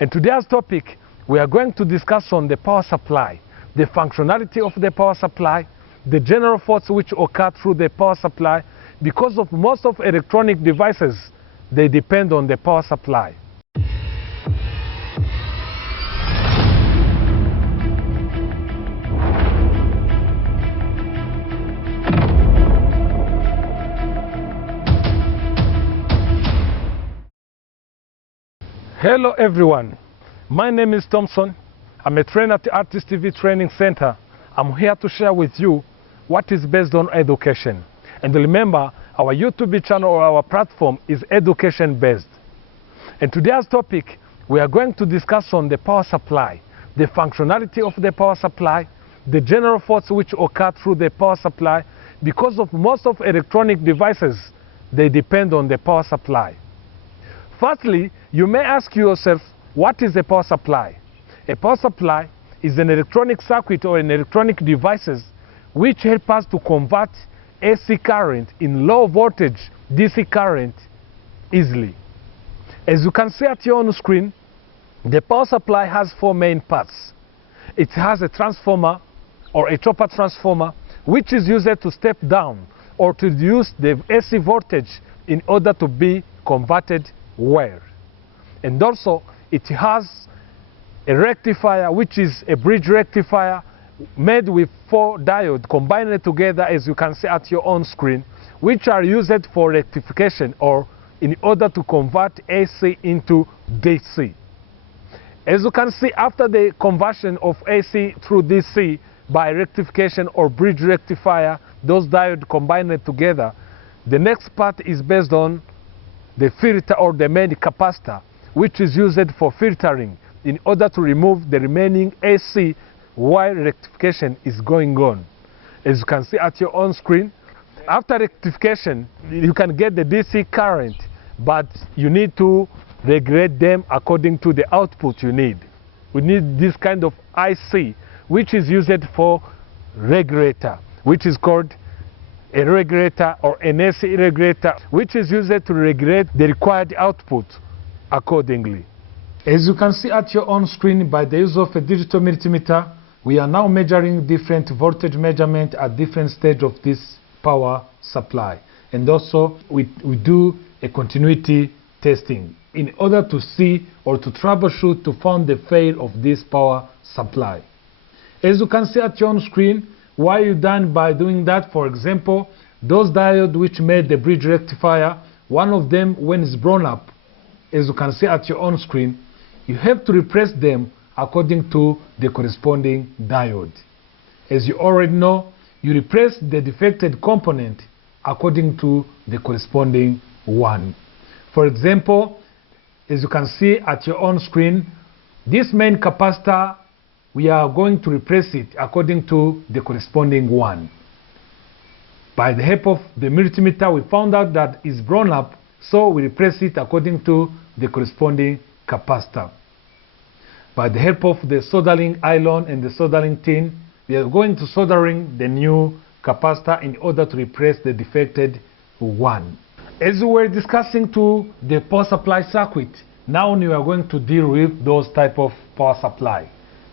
And today's topic, we are going to discuss on the power supply, the functionality of the power supply, the general faults which occur through the power supply. Because of most of electronic devices, they depend on the power supply. Hello everyone, my name is Thompson. I'm a trainer at the RTC Training Center. I'm here to share with you what is based on education. And remember, our YouTube channel or our platform is education based. And today's topic, we are going to discuss on the power supply, the functionality of the power supply, the general faults which occur through the power supply. Because of most of electronic devices, they depend on the power supply. Firstly, you may ask yourself, what is a power supply? A power supply is an electronic circuit or an electronic devices which help us to convert AC current in low voltage DC current easily. As you can see at your own screen, the power supply has four main parts. It has a transformer or a chopper transformer which is used to step down or to reduce the AC voltage in order to be converted well. And also it has a rectifier which is a bridge rectifier made with four diodes combined together, as you can see at your own screen, which are used for rectification or in order to convert AC into DC. As you can see, after the conversion of AC through DC by rectification or bridge rectifier, those diodes combined together, the next part is based on the filter or the main capacitor, which is used for filtering in order to remove the remaining AC while rectification is going on. As you can see at your own screen, after rectification, you can get the DC current, but you need to regulate them according to the output you need. We need this kind of IC, which is used for regulator, which is called a regulator or an AC regulator, which is used to regulate the required output accordingly. As you can see at your own screen, by the use of a digital multimeter, we are now measuring different voltage measurement at different stage of this power supply. And also we do a continuity testing in order to see or to troubleshoot to find the fail of this power supply. As you can see at your own screen, why you done by doing that? For example, those diodes which made the bridge rectifier, one of them, when it's blown up, as you can see at your own screen, you have to replace them according to the corresponding diode. As you already know, you replace the defected component according to the corresponding one. For example, as you can see at your own screen, this main capacitor, we are going to replace it according to the corresponding one. By the help of the multimeter, we found out that it's blown up, so we replace it according to the corresponding capacitor. By the help of the soldering iron and the soldering tin, we are going to soldering the new capacitor in order to replace the defected one. As we were discussing to the power supply circuit, now we are going to deal with those type of power supply.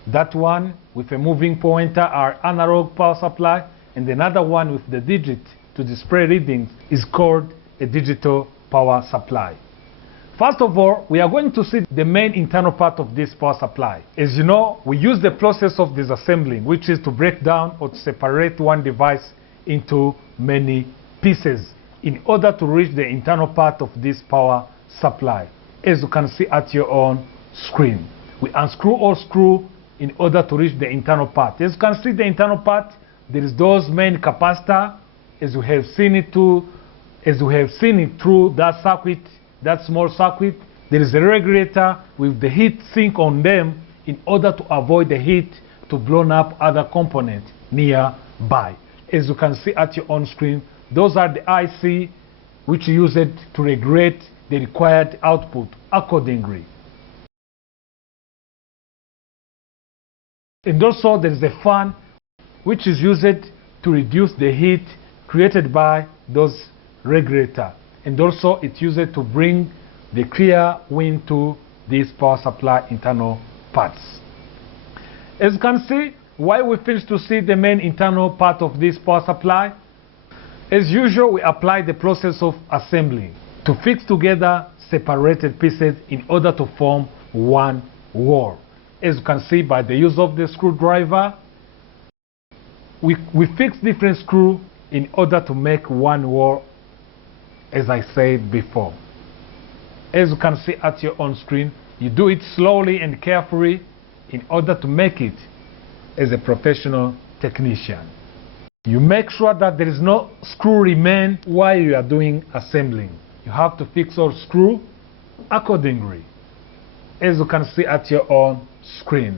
That one with a moving pointer are analog power supply, and another one with the digit to display readings is called a digital power supply. First of all, we are going to see the main internal part of this power supply. As you know, we use the process of disassembling, which is to break down or to separate one device into many pieces in order to reach the internal part of this power supply. As you can see at your own screen, we unscrew all screw in order to reach the internal part. As you can see the internal part, there is those main capacitor, as we have seen it through that circuit, that small circuit. There is a regulator with the heat sink on them in order to avoid the heat to blow up other components nearby. As you can see at your own screen, those are the IC which use it to regulate the required output accordingly. And also there is a fan which is used to reduce the heat created by those regulator. And also it's used to bring the clear wind to these power supply internal parts. As you can see, while we finish to see the main internal part of this power supply, as usual, we apply the process of assembling to fix together separated pieces in order to form one wall. As you can see by the use of the screwdriver, we fix different screws in order to make one wall, as I said before. As you can see at your own screen, you do it slowly and carefully in order to make it as a professional technician. You make sure that there is no screw remain while you are doing assembling. You have to fix all screw accordingly, as you can see at your own screen.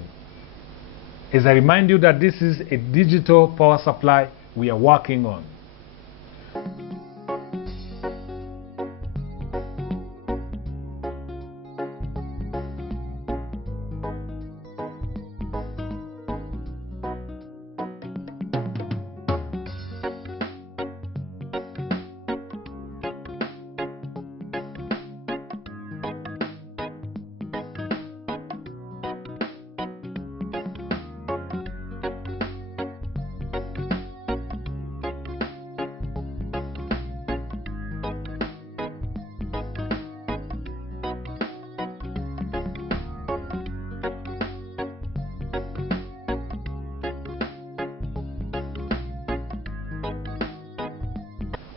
As I remind you that this is a digital power supply we are working on.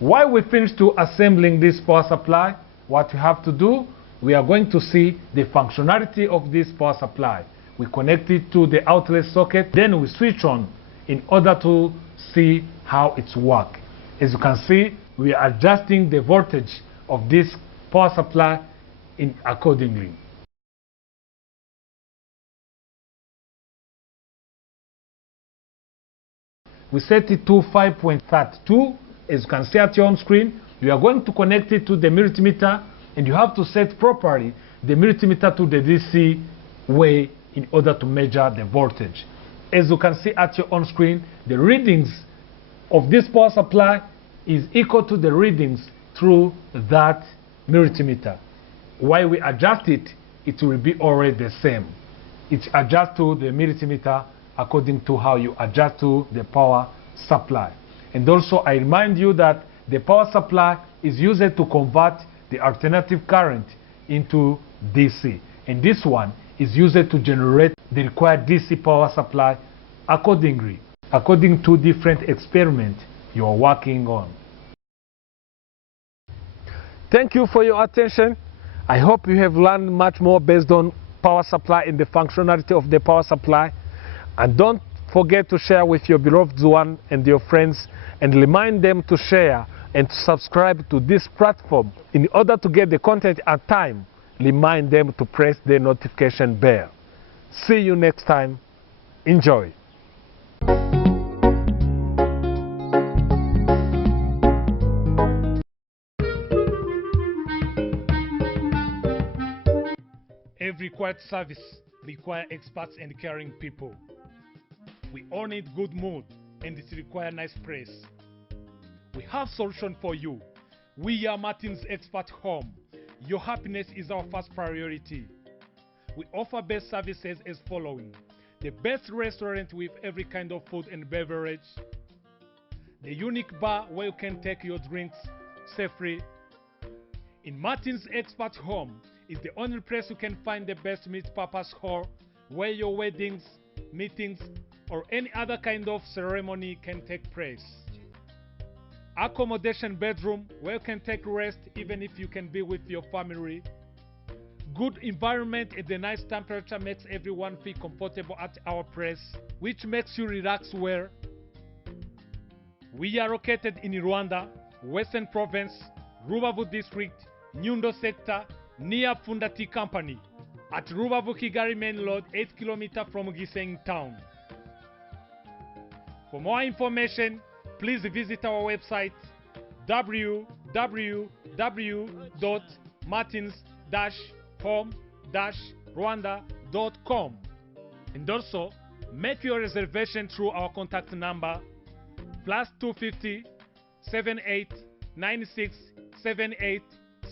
While we finish to assembling this power supply, what we have to do, we are going to see the functionality of this power supply. We connect it to the outlet socket, then we switch on in order to see how it's work. As you can see, we are adjusting the voltage of this power supply accordingly. We set it to 5.32. As you can see at your own screen, you are going to connect it to the multimeter, and you have to set properly the multimeter to the DC way in order to measure the voltage. As you can see at your own screen, the readings of this power supply is equal to the readings through that multimeter. While we adjust it, it will be already the same. It adjusts to the multimeter according to how you adjust to the power supply. And also, I remind you that the power supply is used to convert the alternative current into DC. And this one is used to generate the required DC power supply accordingly, according to different experiments you are working on. Thank you for your attention. I hope you have learned much more based on power supply and the functionality of the power supply. And don't forget to share with your beloved one and your friends, and remind them to share and to subscribe to this platform. In order to get the content at time, remind them to press the notification bell. See you next time. Enjoy. Every quiet service requires experts and caring people. We all need good mood, and it requires nice place. We have solution for you. We are Martin's Expert Home. Your happiness is our first priority. We offer best services as following: the best restaurant with every kind of food and beverage, the unique bar where you can take your drinks safely. In Martin's Expert Home is the only place you can find the best multi-purpose hall where your weddings, meetings, or any other kind of ceremony can take place. Accommodation bedroom where you can take rest even if you can be with your family. Good environment and the nice temperature makes everyone feel comfortable at our place, which makes you relax well. We are located in Rwanda, Western Province, Rubavu District, Nyundo Sector, near Funda Tea Company, at Rubavu Kigali Main Road, 8 km from Gisenyi Town. For more information, please visit our website www.martins-home-rwanda.com, and also make your reservation through our contact number +250 78 96 78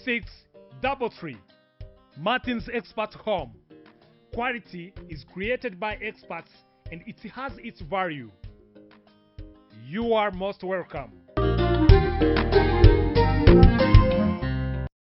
633. Martin's Expert Home. Quality is created by experts and it has its value. You are most welcome.